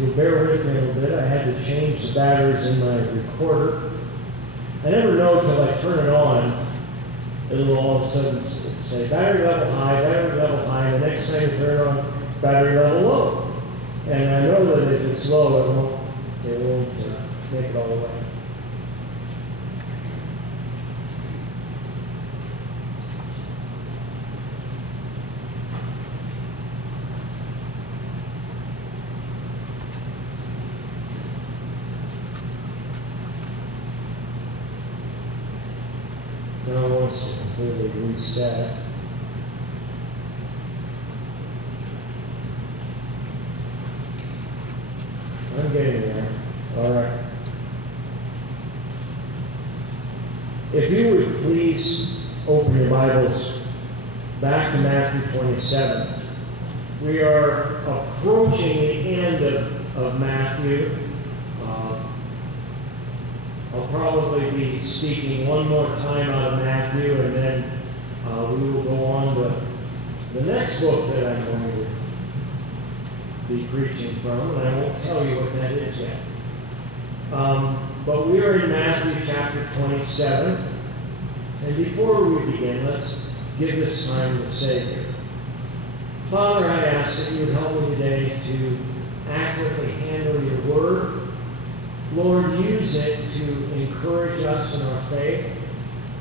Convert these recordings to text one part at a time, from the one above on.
you'll bear with me a little bit, I had to change the batteries in my recorder. I never know until I turn it on. It'll all of a sudden say battery level high, and the next time you turn it on, battery level low. And I know that if it's low, it won't make it all the way. Now it wants to completely reset. I'm getting there. All right. If you would please open your Bibles back to Matthew 27. We are approaching the end of Matthew. I'll probably be speaking one more time out of Matthew, and then we will go on to the next book that I'm going to be preaching from, and I won't tell you what that is yet. But we are in Matthew chapter 27, and before we begin, let's give this time to the Savior. Father, I ask that you would help me today to accurately handle your word. Lord, use it to encourage us in our faith.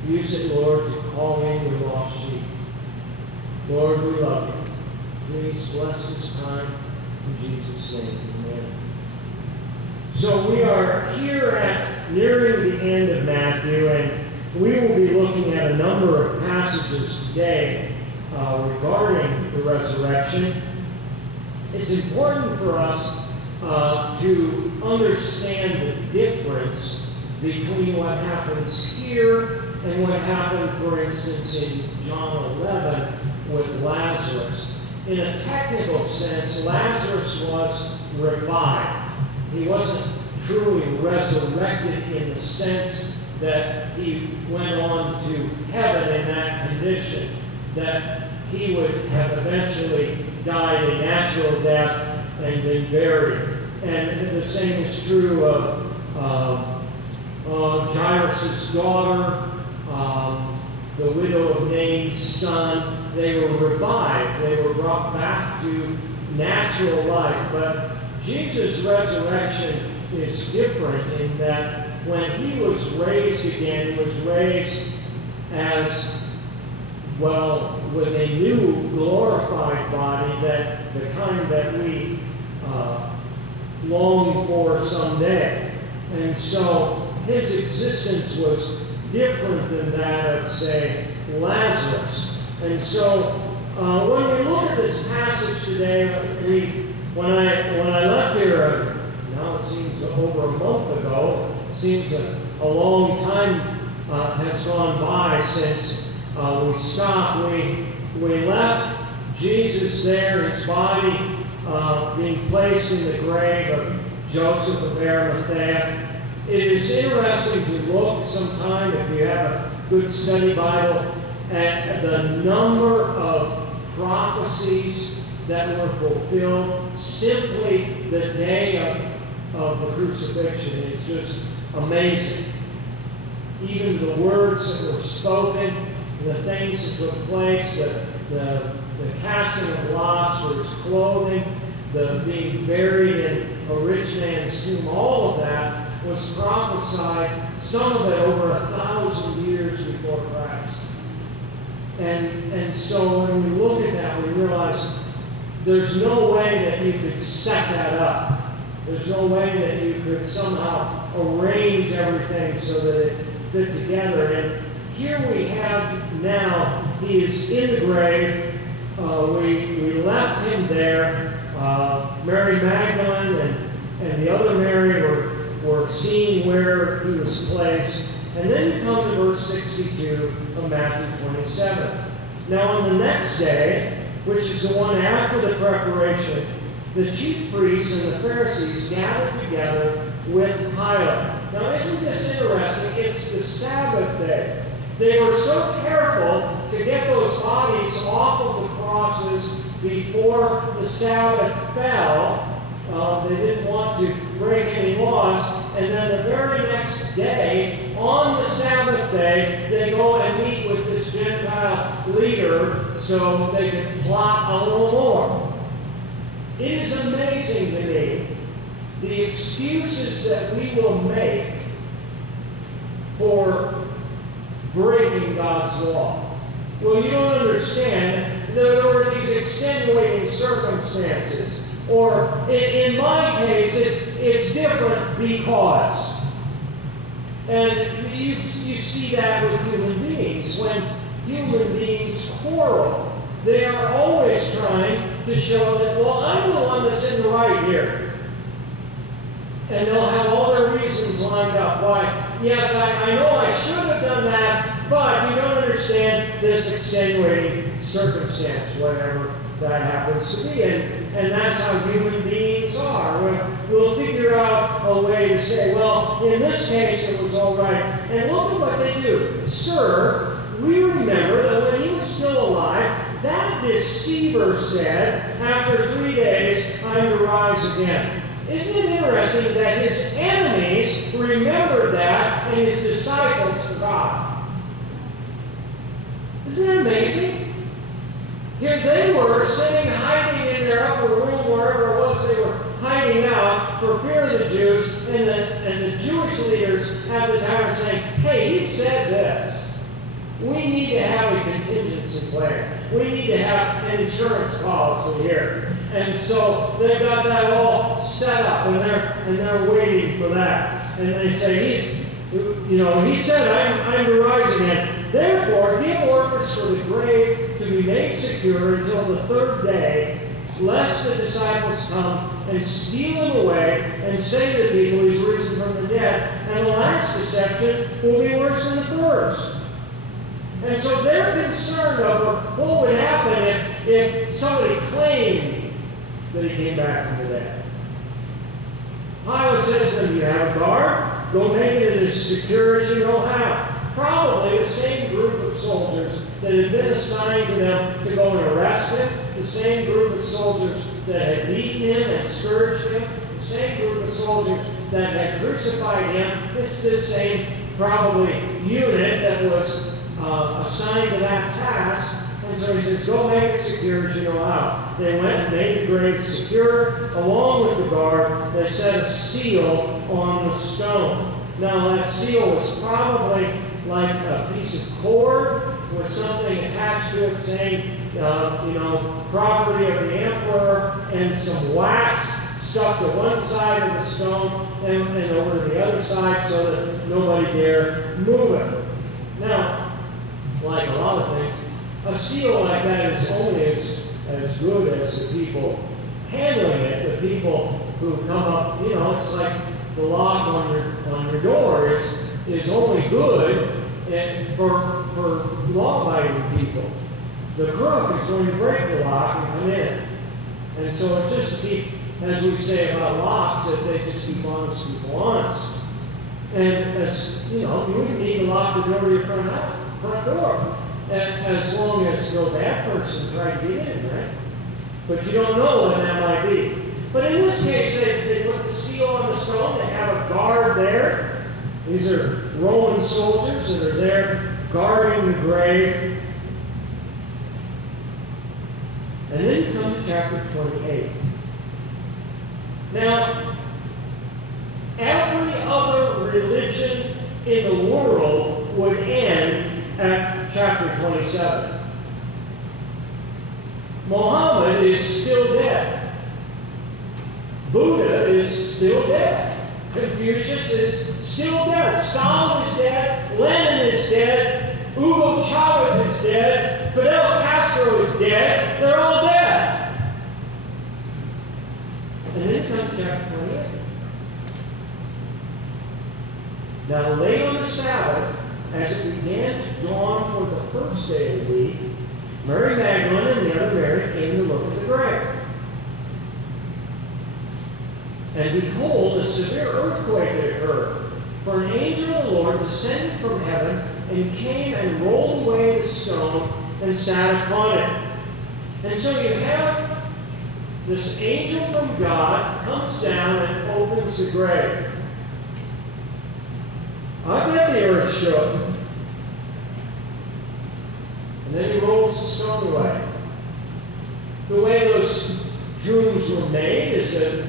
Use it, Lord, to call in your lost sheep. Lord, we love you. Please bless this time in Jesus' name. Amen. So we are here at nearing the end of Matthew, and we will be looking at a number of passages today regarding the resurrection. It's important for us to understand the difference between what happens here and what happened, for instance, in John 11 with Lazarus. In a technical sense, Lazarus was revived. He wasn't truly resurrected in the sense that he went on to heaven in that condition, that he would have eventually died a natural death and been buried. And the same is true of Jairus' daughter, the widow of Nain's son. They were revived. They were brought back to natural life. But Jesus' resurrection is different in that when he was raised again, he was raised as, well, with a new glorified body, that the kind that we long for someday. And so his existence was different than that of, say, Lazarus. And so when we look at this passage today, when I left here, now it seems over a month ago, seems a long time has gone by since we stopped. We left Jesus there, his body being placed in the grave of Joseph of Arimathea. It is interesting to look sometime, if you have a good study Bible, at the number of prophecies that were fulfilled simply the day of the crucifixion. It's just amazing. Even the words that were spoken, the things that took place, the casting of lots for his clothing, the being buried in a rich man's tomb, all of that was prophesied, some of it over 1,000 years before Christ. And so when we look at that, we realize there's no way that you could set that up. There's no way that you could somehow arrange everything so that it fit together. And here we have now, he is in the grave. We left him there. Mary Magdalene and the other Mary were seeing where he was placed. And then you come to verse 62 of Matthew 27. Now on the next day, which is the one after the preparation, the chief priests and the Pharisees gathered together with Pilate. Now isn't this interesting? It's the Sabbath day. They were so careful to get those bodies off of the crosses before the Sabbath fell. They didn't want cross, and then the very next day, on the Sabbath day, they go and meet with this Gentile leader so they can plot a little more. It is amazing to me the excuses that we will make for breaking God's law. Well, you don't understand. There were these extenuating circumstances. Or, in my case, it's different because. And you see that with human beings. When human beings quarrel, they are always trying to show that, well, I'm the one that's in the right here. And they'll have all their reasons lined up why, yes, I know I should have done that, but you don't understand this extenuating circumstance, whatever that happens to be. And that's how human beings are. We'll figure out a way to say, well, in this case it was all right. And look at what they do. Sir, we remember that when he was still alive, that deceiver said, after 3 days, I'm to rise again. Isn't it interesting that his enemies remembered that and his disciples forgot? Isn't that amazing? Here they were sitting, hiding in their upper room, wherever it was they were hiding out for fear of the Jews, and the Jewish leaders at the time were saying, hey, he said this. We need to have a contingency plan. We need to have an insurance policy here. And so they've got that all set up, and they're waiting for that. And they say, he said, I'm to rise again. Therefore, give orders for the grave to be made secure until the third day, lest the disciples come and steal him away and say to the people, he's risen from the dead. And the last deception will be worse than the first. And so they're concerned over what would happen if somebody claimed that he came back from the dead. Pilate says to them, you have a guard, go make it as secure as you know how. Probably the same group of soldiers that had been assigned to them to go and arrest him, the same group of soldiers that had beaten him and scourged him, the same group of soldiers that had crucified him. It's the same, probably, unit that was assigned to that task. And so he says, go make it secure as you know how. They went and made the grave secure. Along with the guard, they set a seal on the stone. Now that seal was probably like a piece of cord with something attached to it saying, property of the emperor, and some wax stuck to one side of the stone and over to the other side so that nobody dare move it. Now, like a lot of things, a seal like that is only as good as the people handling it, the people who come up, it's like the lock on your door is only good for law-abiding people. The crook is going to break the lock and come in. And so it's just to keep, as we say about locks, that they just keep honest people honest. And you wouldn't need to lock the door to your front door. And as long as no bad person tried to get in, right? But you don't know when that might be. But in this case, they put the seal on the stone. They have a guard there. These are Roman soldiers that are there guarding the grave. And then you come to chapter 28. Now, every other religion in the world would end at chapter 27. Muhammad is still dead. Buddha is still dead. Confucius is still dead. Stalin is dead. Lenin is dead. Hugo Chavez is dead. Fidel Castro is dead. They're all dead. And then comes chapter 28. Now, late on the Sabbath, as it began to dawn for the first day of the week, Mary Magdalene and the other Mary came to look at the grave. And behold, a severe earthquake had occurred. For an angel of the Lord descended from heaven and came and rolled away the stone and sat upon it. And so you have this angel from God comes down and opens the grave. I bet the earth shook. And then he rolls the stone away. The way those tombs were made is that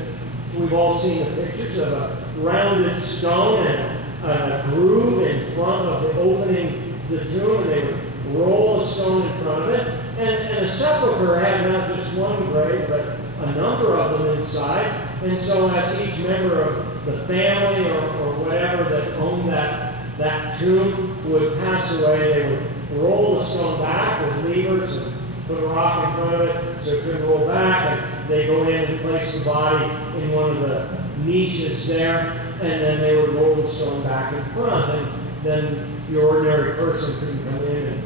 we've all seen the pictures of a rounded stone and a groove in front of the opening to the tomb, and they would roll a stone in front of it. And a sepulcher had not just one grave, but a number of them inside. And so as each member of the family or whatever that owned that tomb would pass away, they would roll the stone back with levers and put a rock in front of it so it couldn't roll back. And they go in and place the body in one of the niches there, and then they would roll the stone back in front. And then the ordinary person couldn't come in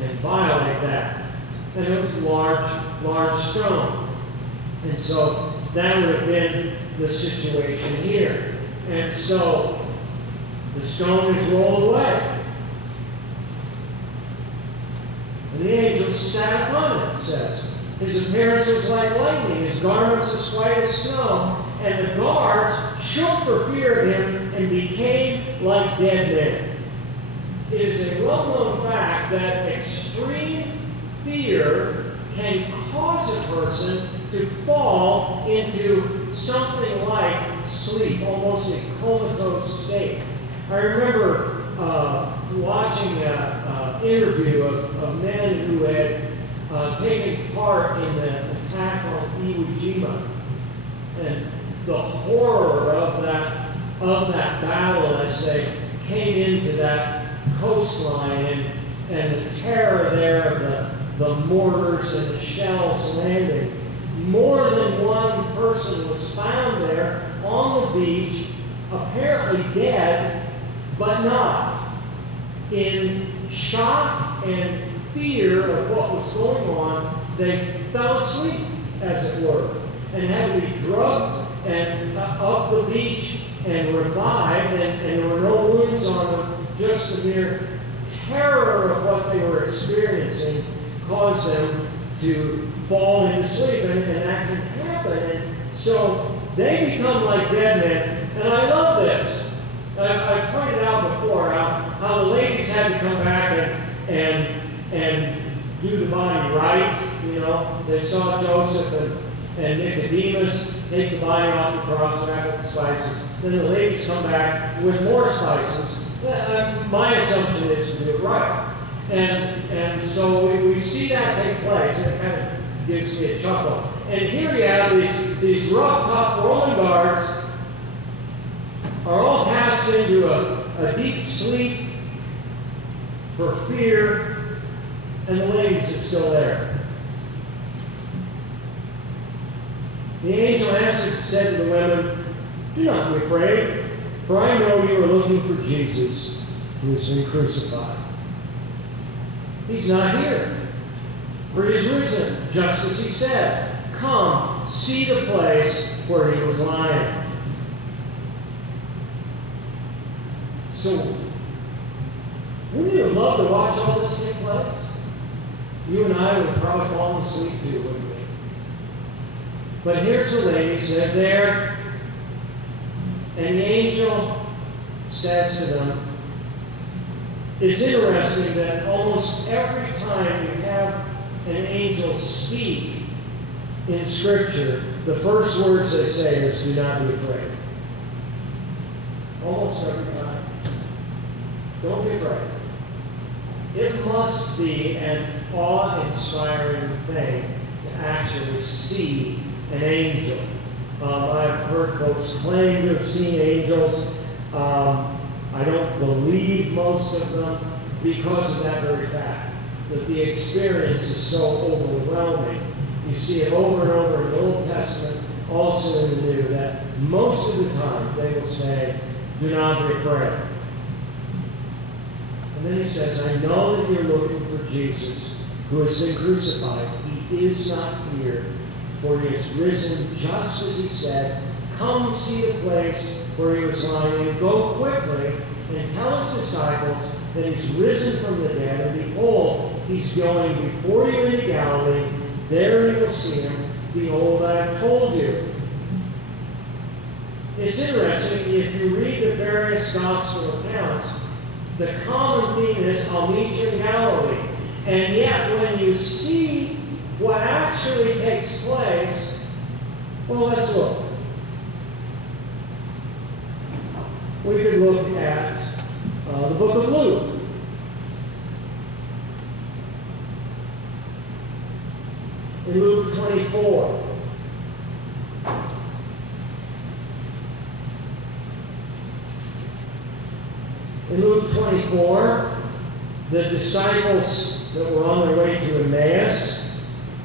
and violate that. And it was a large stone. And so that would have been the situation here. And so the stone is rolled away. And the angel sat upon it, it says. His appearance was like lightning, his garments as white as snow, and the guards shook for fear of him and became like dead men. It is a well-known fact that extreme fear can cause a person to fall into something like sleep, almost a comatose state. I remember watching an interview of men who had taken part in the attack on Iwo Jima, and the horror of that battle as they came into that coastline, and the terror there of the mortars and the shells landing. More than one person was found there on the beach, apparently dead, but not. In shock and fear of what was going on, they fell asleep, as it were, and had to be drugged and up the beach and revived, and there were no wounds on them, just the mere terror of what they were experiencing caused them to fall into sleep, and that can happen. And so they become like dead men, and I love this. I pointed out before how the ladies had to come back and do the body right. You know, they saw Joseph and Nicodemus take the body off the cross, wrap it with spices. Then the ladies come back with more spices. My assumption is to do it right. And so we see that take place, and it kind of gives me a chuckle. And here you have these rough, tough Roman guards are all cast into a deep sleep for fear, and the ladies are still there. The angel answered and said to the women, "Do not be afraid, for I know you are looking for Jesus, who has been crucified. He's not here, for he is risen, just as he said. Come, see the place where he was lying." So, wouldn't you love to watch all this take place? You and I would probably fall asleep too, wouldn't we? But here's the ladies, they're there, and the angel says to them, it's interesting that almost every time you have an angel speak in Scripture, the first words they say is, "Do not be afraid." Almost every time. Don't be afraid. It must be an awe-inspiring thing to actually see an angel. I've heard folks claim to have seen angels. I don't believe most of them because of that very fact, that the experience is so overwhelming. You see it over and over in the Old Testament, also in the New, that most of the time they will say, "Do not be afraid." And then he says, "I know that you're looking for Jesus, who has been crucified. He is not here, for he is risen just as he said. Come see the place where he was lying, and go quickly and tell his disciples that he's risen from the dead, and behold, he's going before you into Galilee. There you will see him. Behold, I have told you." It's interesting, if you read the various gospel accounts, the common theme is, I'll meet you in Galilee. And yet, when you see what actually takes place, well, let's look. We could look at the book of Luke. In Luke 24. In Luke 24, the disciples that were on their way to Emmaus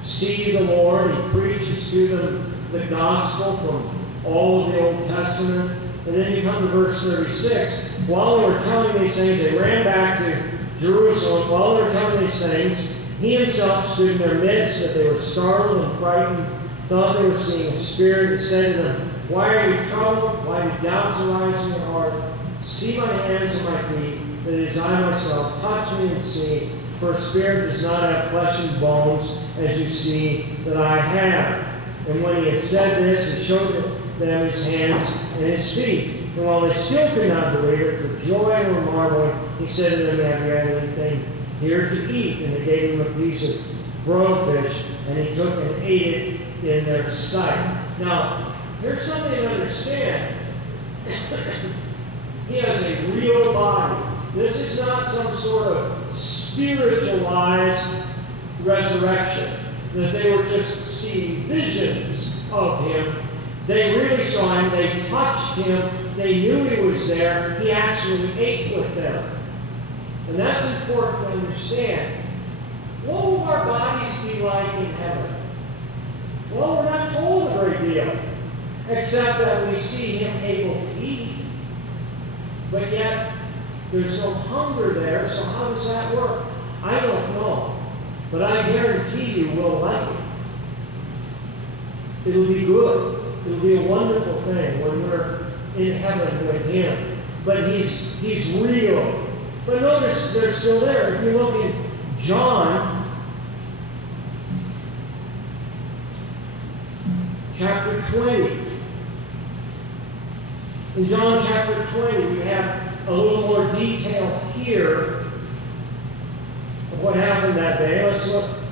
see the Lord. He preaches to them the gospel from all of the Old Testament. And then you come to verse 36. While they were telling these things, they ran back to Jerusalem. While they were telling these things, he himself stood in their midst, but they were startled and frightened, thought they were seeing a spirit, and said to them, Why are you troubled? Why do doubts arise in your heart? See my hands and my feet, that it is I myself. Touch me and see, for a spirit does not have flesh and bones, as you see that I have. And when he had said this, he showed them his hands and his feet. And while they still could not believe it, for joy and were marveling, he said to them, Have you anything here to eat? And they gave him a piece of broiled fish, and he took and ate it in their sight. Now, here's something to understand. He has a real body. This is not some sort of spiritualized resurrection, that they were just seeing visions of him. They really saw him. They touched him. They knew he was there. He actually ate with them. And that's important to understand. What will our bodies be like in heaven? Well, we're not told a great deal, except that we see him able to eat. But yet, there's no hunger there, so how does that work? I don't know. But I guarantee you we'll like it. It'll be good. It'll be a wonderful thing when we're in heaven with him. But he's real. But notice they're still there. If you look in John chapter 20. In John chapter 20, we have a little more detail here of what happened that day.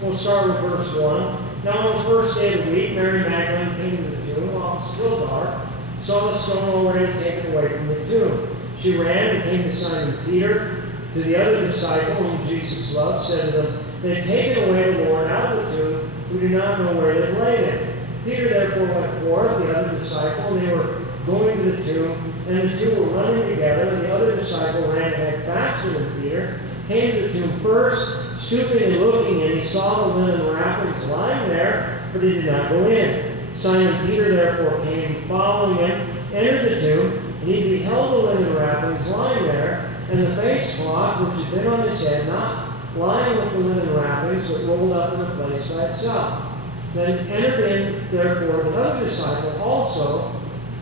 We'll start with verse 1. Now on the first day of the week, Mary Magdalene came to the tomb while it was still dark, saw the stone already taken away from the tomb. She ran and came to Simon Peter, to the other disciple whom Jesus loved, said to them, They've taken away the Lord out of the tomb, who do not know where they've laid him. Peter therefore went forth, the other disciple, and they were going to the tomb, and the two were running together, and the other disciple ran ahead faster than Peter, came to the tomb first, stooping and looking in, he saw the linen wrappings lying there, but he did not go in. Simon Peter therefore came, following him, entered the tomb, and he beheld the linen wrappings lying there, and the face cloth which had been on his head, not lying with the linen wrappings, but rolled up in a place by itself. Then entered in, therefore, the other disciple also,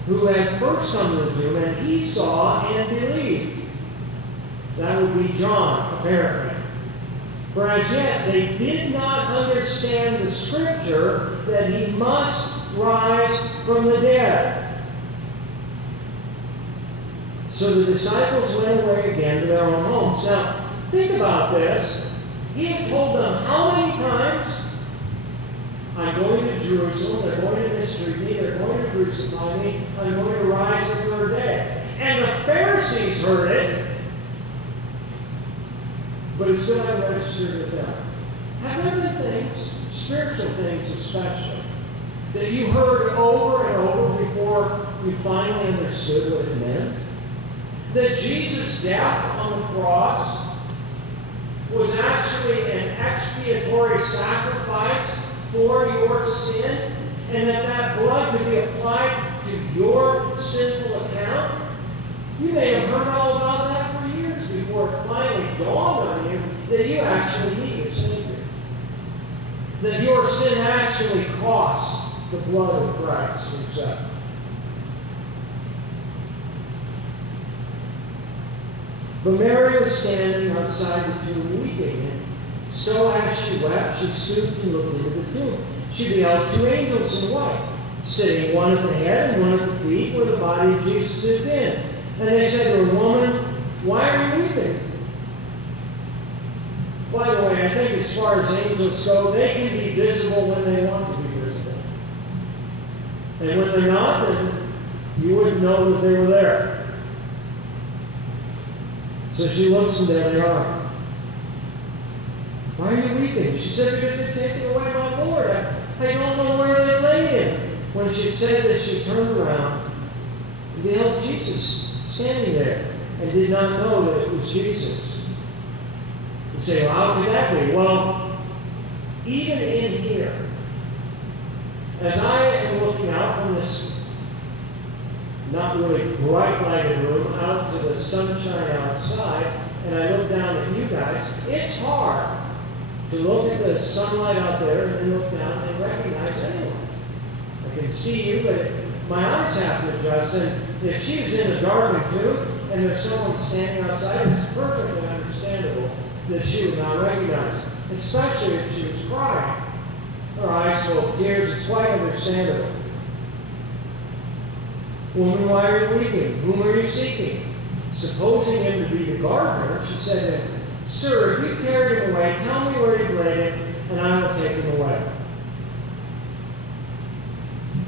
who had first come to the tomb, and he saw and believed. That would be John, apparently. For as yet they did not understand the scripture that he must rise from the dead. So the disciples went away again to their own homes. Now, think about this. He had told them how many times? I'm going to Jerusalem, they're going to mistreat me, they're going to crucify me, I'm going to rise the third day. And the Pharisees heard it, but it still hadn't registered with them. Have there been things, spiritual things especially, that you heard over and over before you finally understood what it meant? That Jesus' death on the cross was actually an expiatory sacrifice for your sin, and that blood could be applied to your sinful account. You may have heard all about that for years before it finally dawned on you that you actually need a Savior. That your sin actually costs the blood of Christ himself. But Mary was standing outside the tomb weeping, and so as she wept, she stooped and looked into the tomb. She beheld two angels in white, sitting one at the head and one at the feet, where the body of Jesus had been. And they said to her, Woman, why are you weeping? By the way, I think as far as angels go, they can be visible when they want to be visible. And when they're not, then you wouldn't know that they were there. So she looks and there they are. Why are you weeping? She said, Because they've taken away my Lord. I don't know where they laid him. When she said this, she turned around and beheld Jesus standing there and did not know that it was Jesus. You say, well, how could that be? Well, even in here, as I am looking out from this not really bright lighted room out to the sunshine outside, and I look down at you guys, it's hard to look at the sunlight out there and then look down and recognize anyone. I can see you, but my eyes have to adjust. And if she was in the garden too, and there's someone standing outside, it's perfectly understandable that she would not recognize, especially if she was crying. Her eyes full of tears, it's quite understandable. Woman, why are you weeping? Whom are you seeking? Supposing him to be the gardener, she said to him, Sir, if you carried him away, tell me where you laid him, and I will take him away.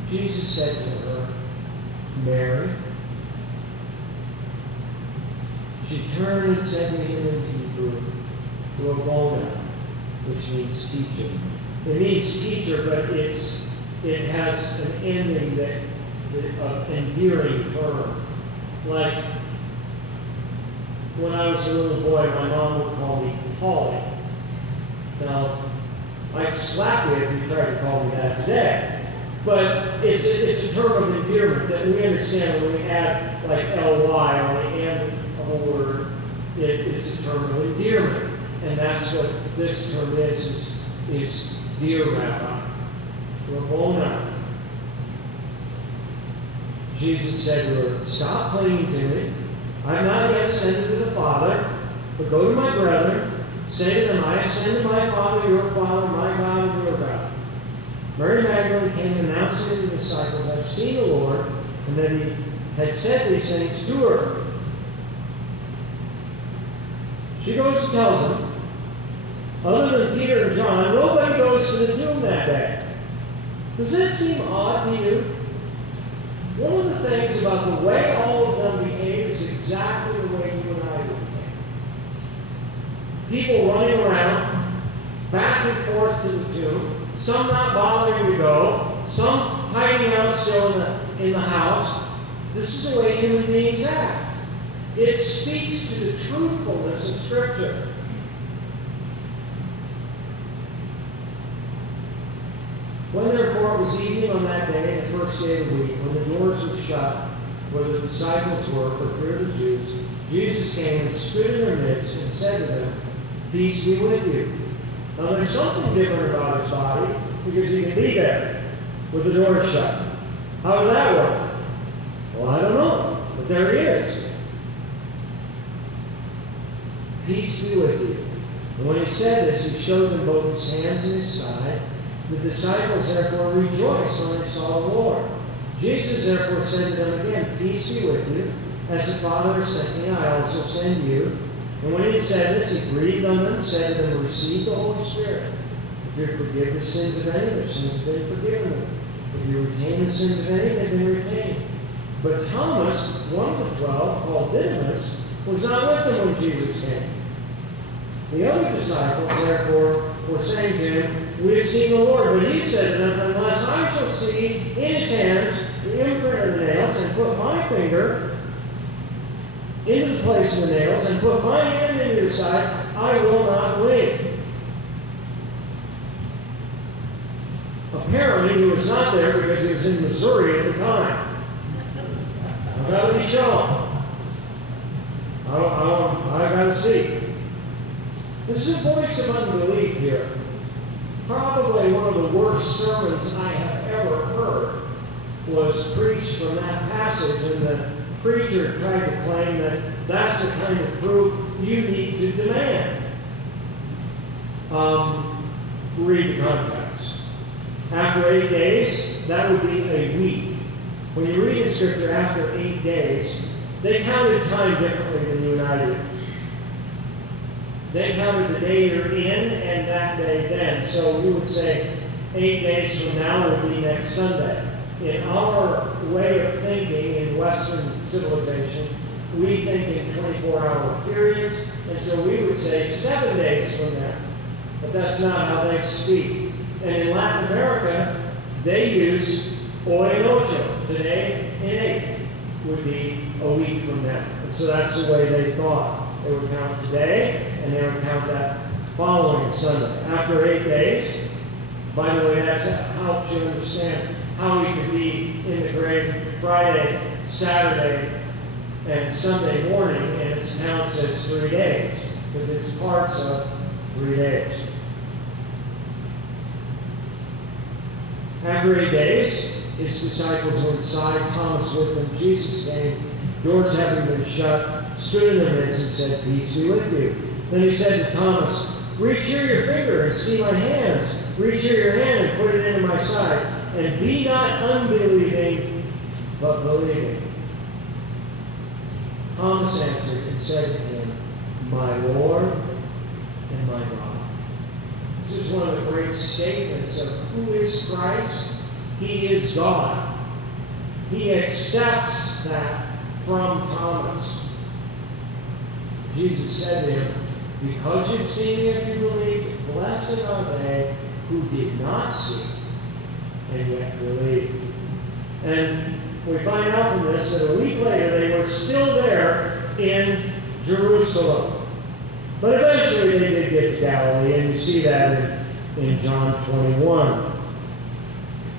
Jesus said to her, Mary. She turned and said to him in Hebrew, Rabboni, which means teacher. It means teacher, but it has an ending that endearing term. Like when I was a little boy, my mom would call me Polly. Now, I'd slap you if you tried to call me that today. But it's a term of endearment that we understand when we add like ly on the end of a word. It's a term of endearment. And that's what this term is dear Rabbi. Rabboni. Jesus said to her, Stop clinging to me. I have not yet ascended to the Father, but go to my brethren. Say to them, I ascend to my Father, your Father, my God, and your God. Mary Magdalene came announcing to the disciples, I've seen the Lord, and then he had said these things to her. She goes and tells them, other than Peter and John, nobody goes to the tomb that day. Does this seem odd to you? One of the things about the way all of them behave is exactly the way you and I would behave. People running around, back and forth to the tomb, some not bothering to go, some hiding out still in the house. This is the way human beings act. It speaks to the truthfulness of Scripture. When therefore it was evening on that day, the first day of the week, when the doors were shut, where the disciples were for fear of the Jews, Jesus came and stood in their midst and said to them, Peace be with you. Now there's something different about his body, because he can be there with the doors shut. How does that work? Well, I don't know, but there he is. Peace be with you. And when he said this, he showed them both his hands and his side. The disciples therefore rejoiced when they saw the Lord. Jesus therefore said to them again, Peace be with you. As the Father has sent me, I also send you. And when he had said this, he breathed on them, said to them, Receive the Holy Spirit. If you forgive the sins of any, their sins have been forgiven them. If you retain the sins of any, they've been retained. But Thomas, one of the 12, called Didymus, was not with them when Jesus came. The other disciples, therefore, were saying to him, We have seen the Lord. But he said to them, Unless I shall see in his hands the imprint of the nails, and put my finger into the place of the nails, and put my hand into your side, I will not believe. Apparently, he was not there because he was in Missouri at the time. I've got to be shown. I got to see. This is a voice of unbelief here. Probably one of the worst sermons I have ever heard was preached from that passage, and the preacher tried to claim that that's the kind of proof you need to demand. Read the context. After 8 days, that would be a week. When you read in Scripture after 8 days, they counted time differently than you and I do. They counted the day you're in and that day then. So you would say 8 days from now would be next Sunday. In our way of thinking in Western civilization, we think in 24-hour periods, and so we would say 7 days from now. But that's not how they speak. And in Latin America, they use hoy en ocho. Today in 8 would be a week from now. And so that's the way they thought. They would count today, and they would count that following Sunday. After 8 days, by the way, that helps you understand how you could be in the grave Friday, Saturday, and Sunday morning, and it counts as 3 days, because it's parts of 3 days. After 8 days, his disciples were inside, Thomas with them. Jesus came, doors having been shut, stood in their midst and said, "Peace be with you." Then he said to Thomas, "Reach here your finger and see my hands. Reach here your hand and put it into my side. And be not unbelieving, but believing." Thomas answered and said to him, "My Lord and my God." This is one of the great statements of who is Christ. He is God. He accepts that from Thomas. Jesus said to him, "Because you've seen me and you believe, blessed are they who did not see and yet believe." And we find out from this that a week later they were still there in Jerusalem. But eventually they did get to Galilee, and you see that in John 21.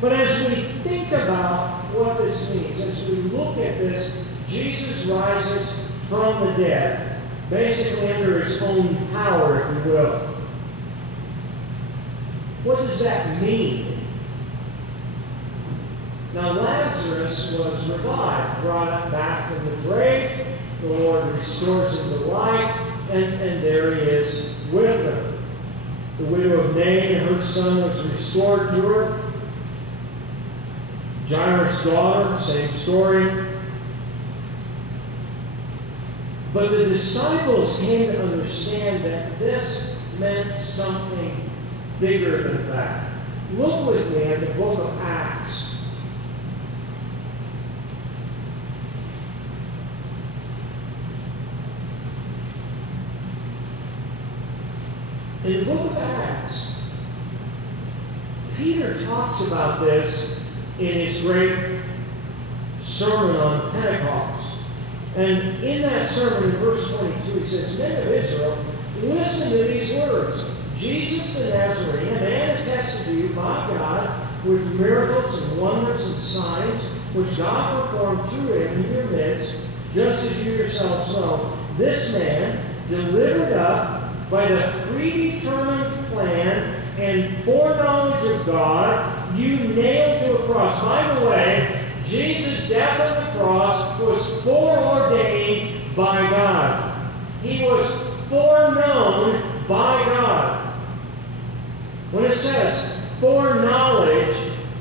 But as we think about what this means, as we look at this, Jesus rises from the dead, basically under his own power, if you will. What does that mean? Now Lazarus was revived, brought back from the grave. The Lord restores him to life, and there he is with them. The widow of Nain, her son, was restored to her. Jairus' daughter, same story. But the disciples came to understand that this meant something bigger than that. Look with me at the book of Acts. In the book of Acts, Peter talks about this in his great sermon on Pentecost. And in that sermon, in verse 22, he says, "Men of Israel, listen to these words. Jesus the Nazarene, a man attested to you by God with miracles and wonders and signs, which God performed through him in your midst, just as you yourselves know. This man, delivered up by the predetermined plan and foreknowledge of God, you nailed to a cross." By the way, Jesus' death on the cross was foreordained by God. He was foreknown by God. When it says foreknowledge,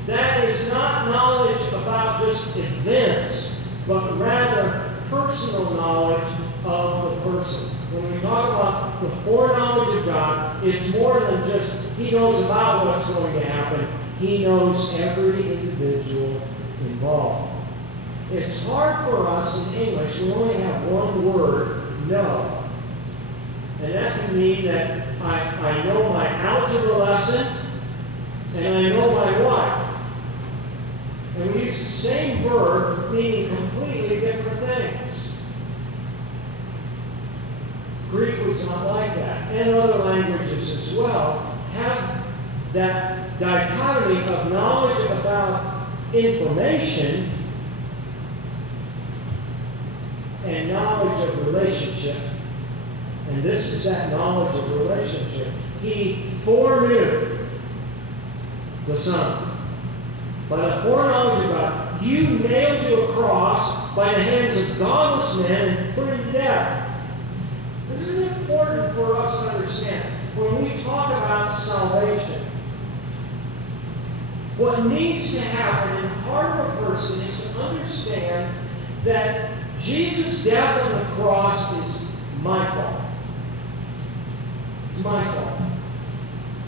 that is not knowledge about just events, but rather personal knowledge of the person. When we talk about the foreknowledge of God, it's more than just he knows about what's going to happen. He knows every individual involved. It's hard for us in English. We only have one word, know. And that can mean that I know my algebra lesson and I know my wife. And we use the same verb meaning completely different things. Greek was not like that, and other languages as well have that dichotomy of knowledge about information and knowledge of relationship. And this is that knowledge of relationship. He foreknew the Son. By the foreknowledge of God, you nailed to a cross by the hands of godless men and put him to death. This is important for us to understand. When we talk about salvation, What needs to happen in the heart of a person is to understand that Jesus' death on the cross is my fault. It's my fault.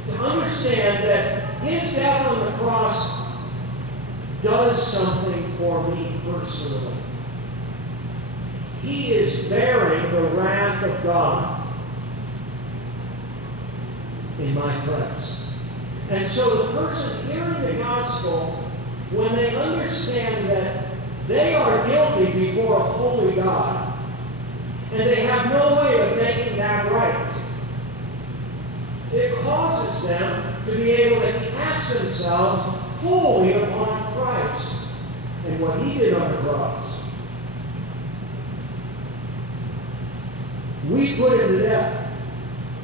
To understand that his death on the cross does something for me personally. He is bearing the wrath of God in my place. And so the person hearing the gospel, when they understand that they are guilty before a holy God, and they have no way of making that right, it causes them to be able to cast themselves wholly upon Christ and what he did on the cross. We put him to death.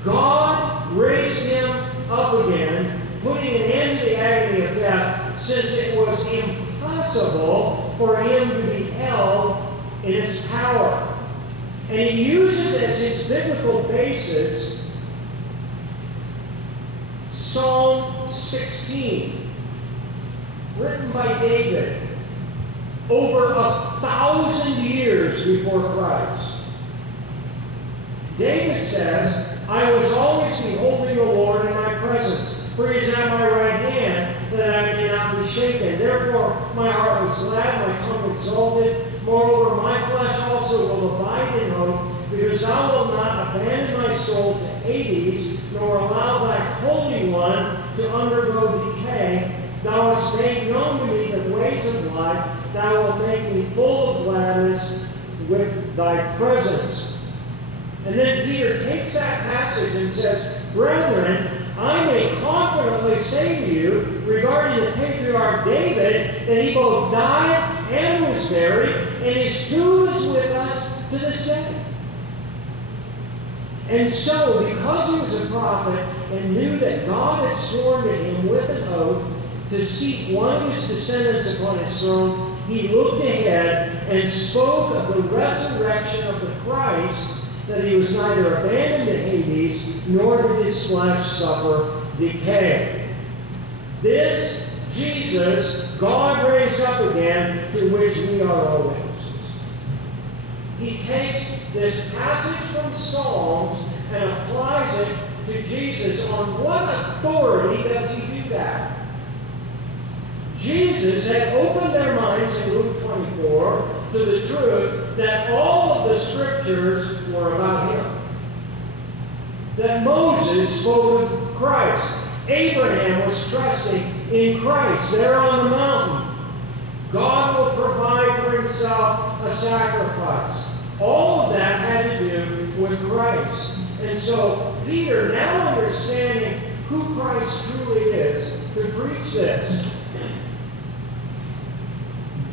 God raised him up again, putting an end to the agony of death, since it was impossible for him to be held in its power. And he uses as his biblical basis Psalm 16, written by David over 1,000 years before Christ. David says, I was always beholding the Lord in my presence, for he is at my right hand, that I may not be shaken. Therefore my heart was glad, my tongue exalted. Moreover, my flesh also will abide in hope, because thou wilt not abandon my soul to Hades, nor allow thy Holy One to undergo decay. Thou hast made known to me the ways of life. Thou wilt make me full of gladness with thy presence. And then Peter takes that passage and says, Brethren, I may confidently say to you regarding the patriarch David that he both died and was buried, and his tomb is with us to this day. And so, because he was a prophet and knew that God had sworn to him with an oath to seat one of his descendants upon his throne, he looked ahead and spoke of the resurrection of the Christ, that he was neither abandoned to Hades, nor did his flesh suffer decay. This Jesus, God raised up again, to which we are all witnesses. He takes this passage from Psalms and applies it to Jesus. On what authority does he do that? Jesus had opened their minds in Luke 24 to the truth that all of the scriptures were about him. That Moses spoke of Christ. Abraham was trusting in Christ there on the mountain. God will provide for himself a sacrifice. All of that had to do with Christ. And so Peter, now understanding who Christ truly is, could preach this.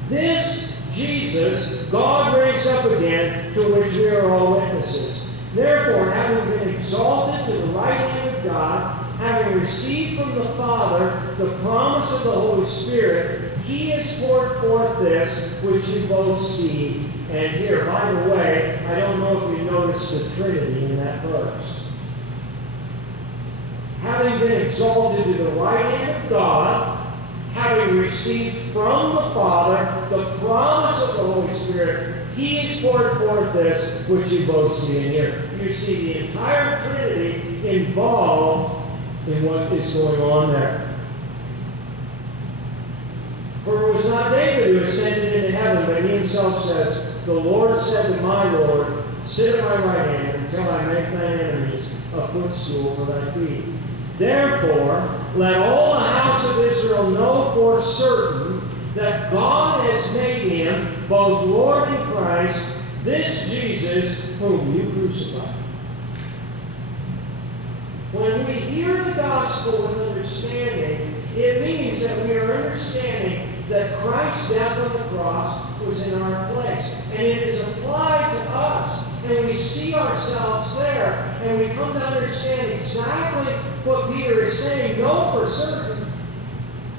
This Jesus, God raised up again, to which we are all witnesses. Therefore, having been exalted to the right hand of God, having received from the Father the promise of the Holy Spirit, he has poured forth this, which you both see and hear. By the way, I don't know if you noticed the Trinity in that verse. Having been exalted to the right hand of God, having received from the Father the promise of the Holy Spirit, he has poured forth this, which you both see and hear. You see the entire Trinity involved in what is going on there. For it was not David who ascended into heaven, but he himself says, the Lord said to my Lord, sit at my right hand until I make thine enemies a footstool for thy feet. Therefore, let all the house of Israel know for certain that God has made him both Lord and Christ, this Jesus whom you crucified. When we hear the gospel with understanding, it means that we are understanding that Christ's death on the cross was in our place. And it is applied to us. And we see ourselves there. And we come to understand exactly what Peter is saying. Know for certain,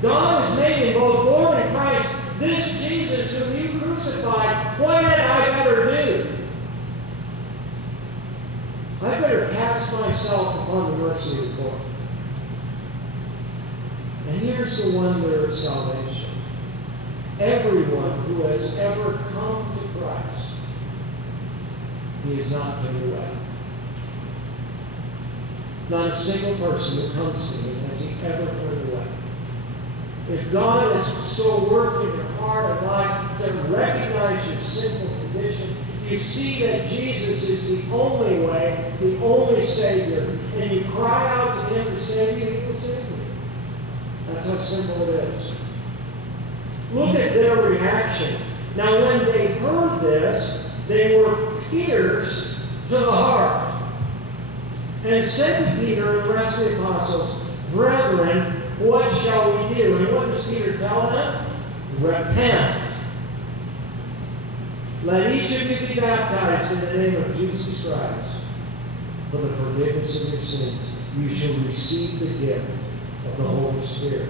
God has made him both Lord and Christ. This Jesus whom you crucified, what had I better do? I better cast myself upon the mercy of the Lord. And here's here's the wonder of salvation. Everyone who has ever come to Christ, he is not turned away. Not a single person who comes to him has he ever turned away. If God has so worked in your heart and life to recognize your sinful condition, you see that Jesus is the only way, the only Savior, and you cry out to him to save you, he will save you. That's how simple it is. Look at their reaction. Now, when they heard this, they were pierced to the heart, and said to Peter and the rest of the apostles, Brethren, what shall we do? And what does Peter tell them? Repent. Let each of you be baptized in the name of Jesus Christ for the forgiveness of your sins. You shall receive the gift of the Holy Spirit.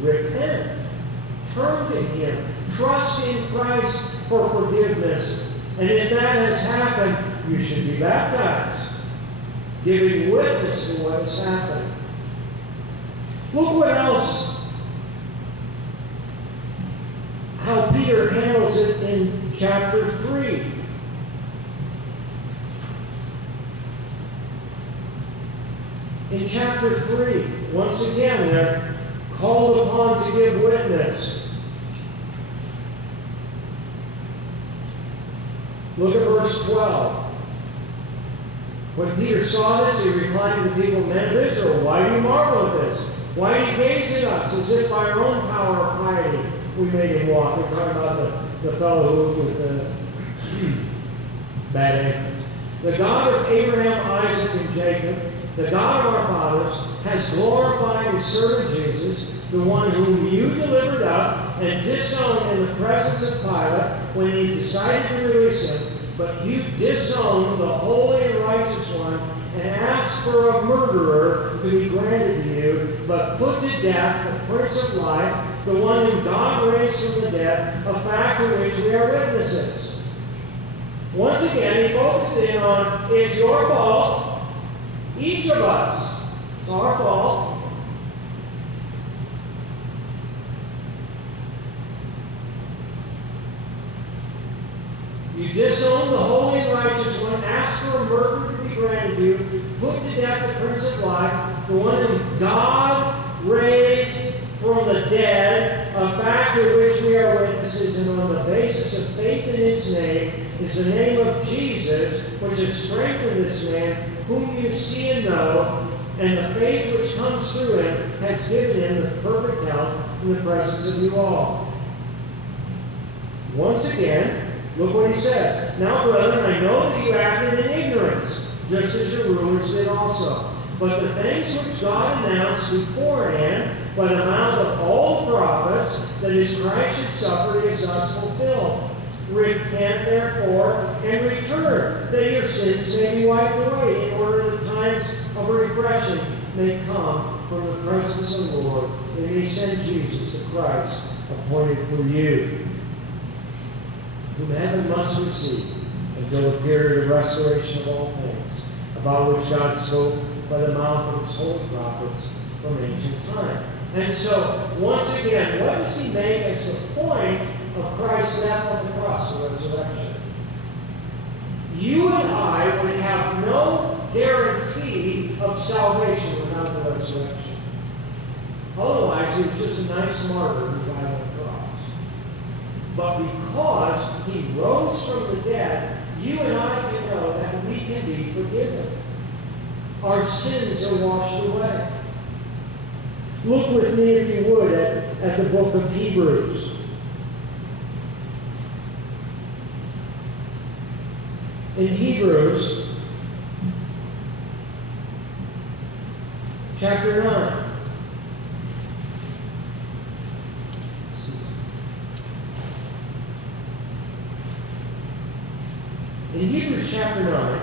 Repent. Turn to him. Trust in Christ for forgiveness. And if that has happened, you should be baptized, giving witness to what has happened. Look what else, how Peter handles it in chapter 3. In chapter 3, once again, they're called upon to give witness. Look at verse 12. When Peter saw this, he replied to the people, Men of Israel, why do you marvel at this? Why do you gaze at us as if by our own power or piety we made him walk? We're talking about the fellow who with the bad ankles. The God of Abraham, Isaac, and Jacob, the God of our fathers, has glorified his servant Jesus, the one whom you delivered up and disowned in the presence of Pilate when he decided to release him. But you disowned the holy and righteous one and asked for a murderer to be granted to you, but put to death the Prince of Life, the one whom God raised from the dead, a fact of which we are witnesses. Once again, he focuses in on, it's your fault, each of us. It's our fault. You disowned the holy and righteous one, asked for a murderer to be granted you, put to death the Prince of Life, the one whom God raised from the dead, a fact of which we are witnesses, and on the basis of faith in his name is the name of Jesus, which has strengthened this man, whom you see and know, and the faith which comes through him has given him the perfect health in the presence of you all. Once again, look what he said. Now, brethren, I know that you acted in ignorance, just as your rulers did also. But the things which God announced beforehand by the mouth of all the prophets, that his Christ should suffer, he has thus fulfilled. Repent, therefore, and return, that your sins may be wiped away, in order that times of refreshing may come from the presence of the Lord, and he send Jesus, the Christ, appointed for you, whom heaven must receive until the period of restoration of all things, about which God spoke by the mouth of his holy prophets from ancient time. And so, once again, what does he make as the point of Christ's death on the cross, the resurrection? You and I would have no guarantee of salvation without the resurrection. Otherwise, he was just a nice martyr who died on the cross. But because he rose from the dead, you and I can know that we can be forgiven. Our sins are washed away. Look with me, if you would, at the book of Hebrews. In Hebrews, chapter 9. In Hebrews chapter 9,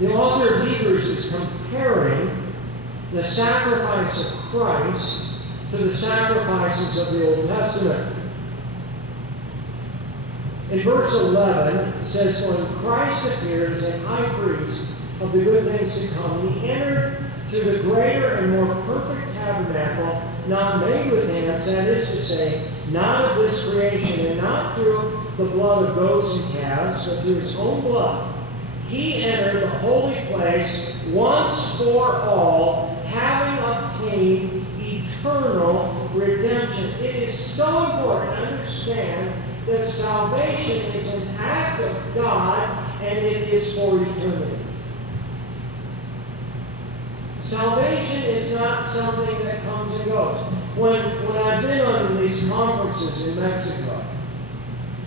the author of Hebrews is comparing the sacrifice of Christ to the sacrifices of the Old Testament. In verse 11, it says, when Christ appeared as a high priest of the good things to come, he entered to the greater and more perfect tabernacle, not made with hands, that is to say, not of this creation, and not through the blood of goats and calves, but through his own blood. He entered the holy place once for all, having obtained eternal redemption. It is so important to understand that salvation is an act of God, and it is for eternity. Salvation is not something that comes and goes. When I've been on these conferences in Mexico,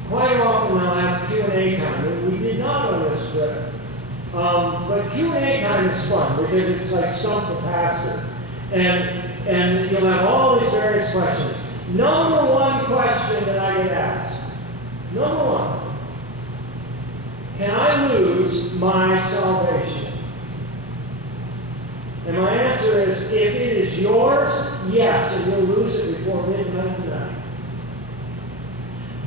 quite often I'll have Q&A time. And we did not on this trip. But Q&A time is fun because it's like stump the pastor. And you'll have all these various questions. Number one question that I get asked. Number one. Can I lose my salvation? And my answer is, if it is yours, yes, and you'll lose it before midnight tonight.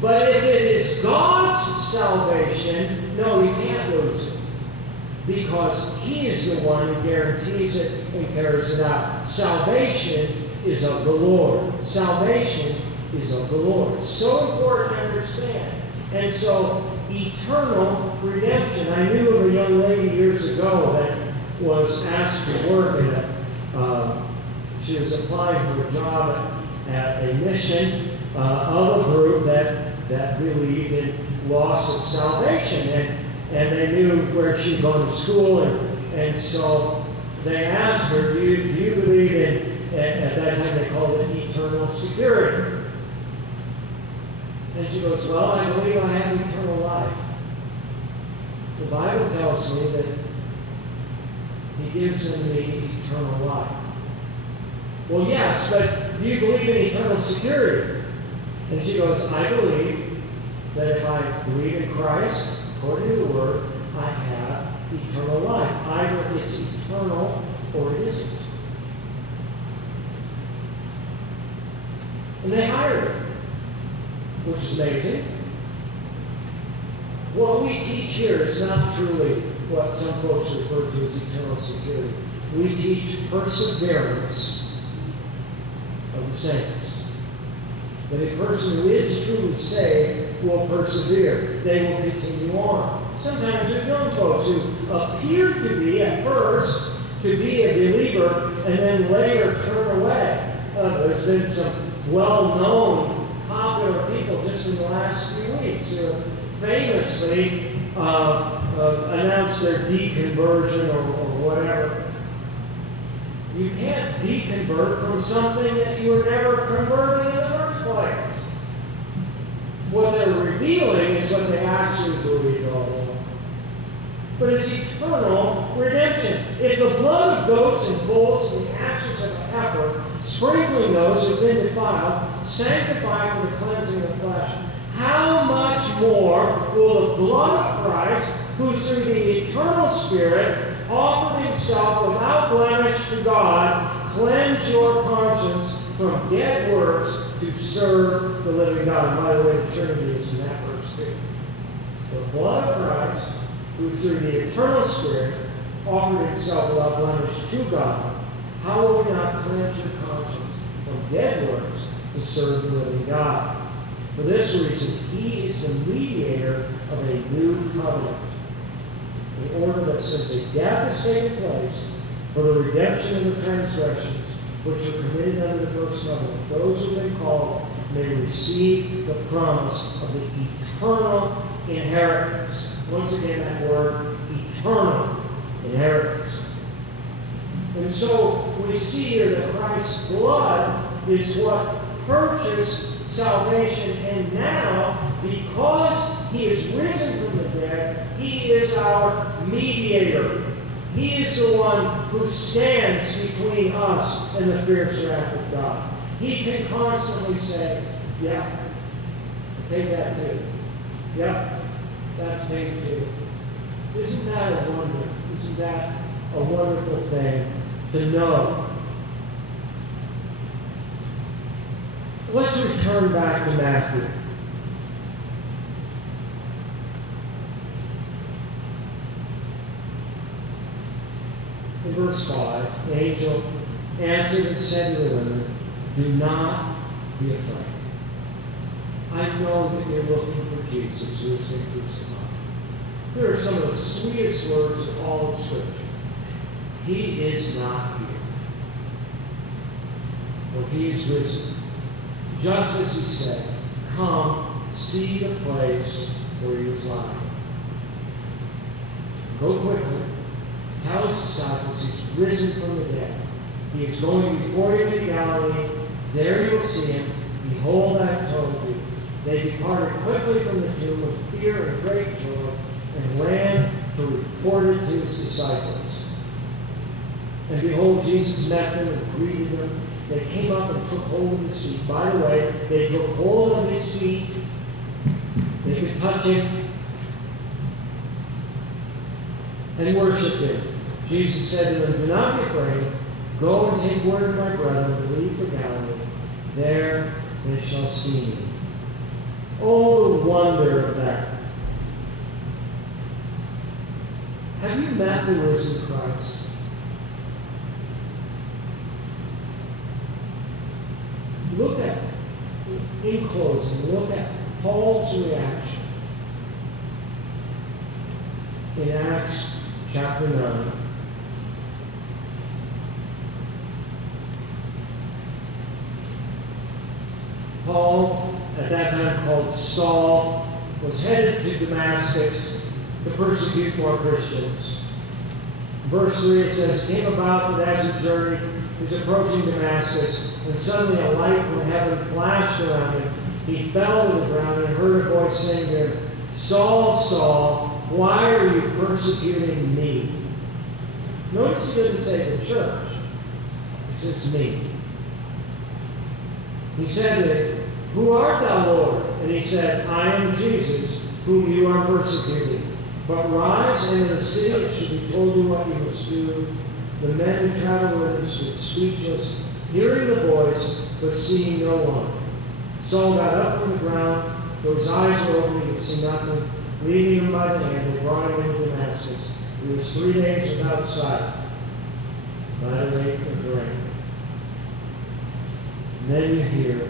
But if it is God's salvation, no, you can't lose it. Because He is the one who guarantees it and carries it out. Salvation is of the Lord. Salvation is of the Lord. It's so important to understand. And so, eternal redemption. I knew of a young lady years ago that was asked to work in she was applying for a job at a mission of a group that believed in loss of salvation. And they knew where she'd gone to school. And so they asked her, do you believe in, at that time they called it eternal security? And she goes, well, I believe I have eternal life. The Bible tells me that He gives them the eternal life. Well, yes, but do you believe in eternal security? And she goes, I believe that if I believe in Christ, according to the Word, I have eternal life. Either it's eternal or it isn't. And they hired her, which is amazing. What we teach here is not truly what some folks refer to as eternal security. We teach perseverance of the saints. That a person who is truly saved will persevere. They will continue on. Sometimes there's young folks who appear to be, at first, to be a believer and then later turn away. There's been some well-known, popular people just in the last few weeks who famously announce their deconversion or whatever. You can't deconvert from something that you were never converted in the first place. What they're revealing is what they actually believe all along. But it's eternal redemption. If the blood of goats and bulls and the ashes of a heifer, sprinkling those who've been defiled, sanctify for the cleansing of the flesh, how much more will the blood of Christ, who through the eternal Spirit offered Himself without blemish to God, cleanse your conscience from dead works to serve the living God? And by the way, the Trinity is in that verse too. The blood of Christ, who through the eternal Spirit offered Himself without blemish to God, how will we not cleanse your conscience from dead works to serve the living God? For this reason, He is the mediator of a new covenant, in order that since a death has taken place for the redemption of the transgressions which were committed under the first covenant, those who have been called may receive the promise of the eternal inheritance. Once again, that word, eternal inheritance. And so we see here that Christ's blood is what purchased salvation, and now, because He is risen from the dead, He is our mediator. He is the one who stands between us and the fierce wrath of God. He can constantly say, yeah, take that too. Yep, that's me too. Isn't that a wonder? Isn't that a wonderful thing to know? Let's return back to Matthew. In verse 5, the angel answered and said to the women, "Do not be afraid. I know that you're looking for Jesus who has been crucified." There are some of the sweetest words of all of Scripture. He is not here, for he is risen. Just as he said, "Come, see the place where he was lying." Go quickly. Tell his disciples he's risen from the dead. He is going before you to Galilee. There you will see him. Behold, I have told you. They departed quickly from the tomb with fear and great joy and ran to report it to his disciples. And behold, Jesus met them and greeted them. They came up and took hold of his feet. By the way, they took hold of his feet. They could touch him and worship him. Jesus said to them, "Do not be afraid. Go and take word of my brethren to leave for Galilee. There they shall see me." Oh, the wonder of that. Have you met the risen Christ? Look at, in closing, look at Paul's reaction in Acts chapter 9. Paul, at that time called Saul, was headed to Damascus to persecute more Christians. Verse 3, it says, "Came about that as he journeyed, he was approaching Damascus, and suddenly a light from heaven flashed around him. He fell to the ground and heard a voice saying to him, 'Saul, Saul, why are you persecuting me?'" Notice he didn't say the church. He says me. He said to him, "Who art thou, Lord?" And he said, "I am Jesus, whom you are persecuting. But rise and in the city it should be told you what you must do." The men who traveled with him stood speechless, hearing the voice, but seeing no one. Saul got up from the ground, though his eyes were open, he could see nothing. Leading him by the hand, they brought him into Damascus. He was 3 days without sight, by the way of the rain. And then you hear,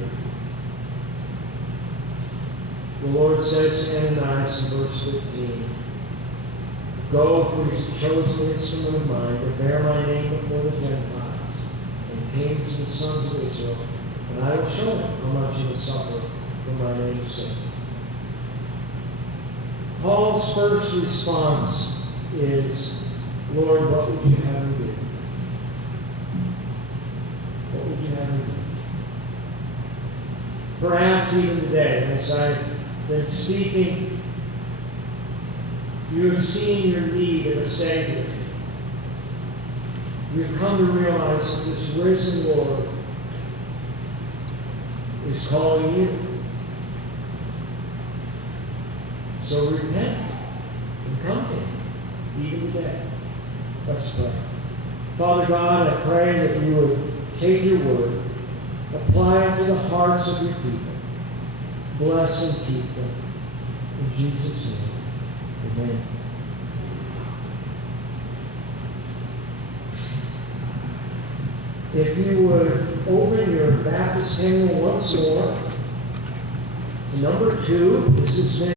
the Lord says to Ananias in verse 15, "Go, for he is a chosen instrument of mine to bear my name before the Gentiles and kings and sons of Israel, and I will show him how much he will suffer for my name's sake." Paul's first response is, "Lord, what would you have me do? What would you have me do?" Perhaps even today, as I've been speaking, you have seen your need of a Savior. You've come to realize that this risen Lord is calling you. So repent and come to him, even today. Let's pray. Father God, I pray that you would take your word, apply it to the hearts of your people. Bless and keep them. In Jesus' name, amen. If you would open your Baptist hymnal once more to number 2. This has been